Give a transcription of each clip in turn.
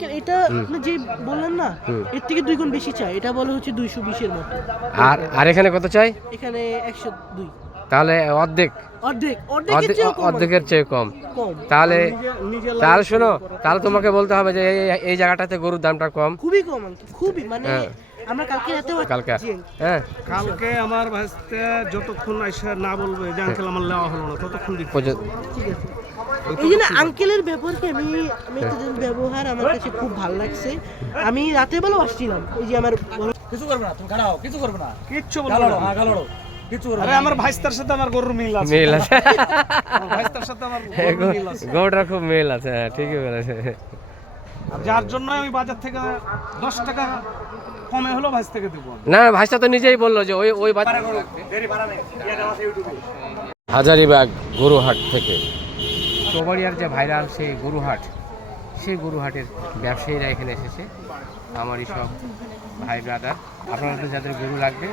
Uncle এটা আপনি যে বললেন না এর থেকে 2 গুণ বেশি চাই, এটা বলে হচ্ছে 220 এর মতো। আর এখানে কত চাই? এখানে 102। তাহলে অর্ধেক, অর্ধেকের চেয়ে কম। তাহলে তাহলে শোনো, তাহলে তোমাকে বলতে হবে যে এই জায়গাটাতে গরুর দামটা কম, খুবই কম আঙ্কেল, খুবই, মানে আমরা কালকে রাতে কালকে হ্যাঁ কালকে আমার ভাইস্তে যতক্ষণ আইসা না বলবে যে আঙ্কেল আমার নেওয়া হলো না ততক্ষণ ঠিক আছে। এই জন্য আঙ্কেলের ব্যাপারকে আমি তাদের ব্যবহার আমার কাছে খুব ভালো লাগছে। আমি রাতের বেলা আসছিলাম, ওই যে আমার কিছু করবে না, তুমি খাড়াও, কিছু করবে না, কিচ্ছু বলবো গালাড়ো, না। হ্যাঁ গালাড়ো, কিছু করবে আরে না। আমার ভাইস্তার সাথে আমার গরুর মিল আছে, মিল আছে, আমার ভাইস্তার সাথে আমার গরুর মিল আছে। গরুটার খুব মিল আছে, হ্যাঁ ঠিকই বলেছে। আর যার জন্য আমি বাজার থেকে 10 টাকা কমে হলো ভাইস থেকে দেবো। না ভাইসা তো নিজেই বললো যে ওই হাজারিবাগ গরুহাট থেকে চৌবাড়িয়ার যে ভাইরাল সেই গরুহাট, সেই গরুহাটের ব্যবসায়ীরা এখানে এসেছে। আমারই সব ভাই ব্রাদার, আপনাদের যাদের গরু লাগবে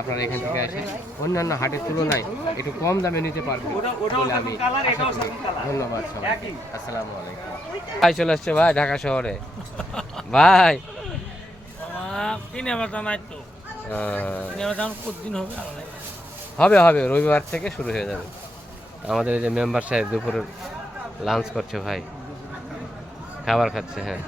আপনারা এখান থেকে এসে অন্যান্য হাটের তুলনায় একটু কম দামে নিতে পারবেন বলে আমি আশা করি। ধন্যবাদ সবাই, আসসালামু আলাইকুম। ভাই চলে আসছে ভাই ঢাকা শহরে ভাই। হবে হবে রবিবার থেকে শুরু হয়ে যাবে। আমাদের এই যে মেম্বার সাহেব দুপুরে লাঞ্চ করছে ভাই, খাবার খাচ্ছে। হ্যাঁ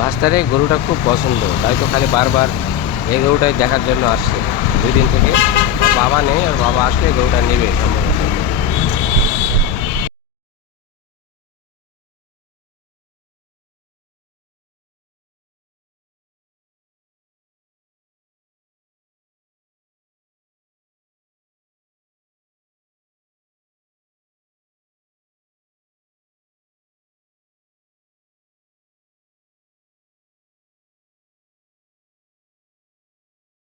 ভাস্তারে গরুটা খুব পছন্দ, তাই তো খালি বারবার এই গরুটাই দেখার জন্য আসছে 2 দিন থেকে। বাবা নেই, আর বাবা আসলে গরুটা নেবে সম্ভবত।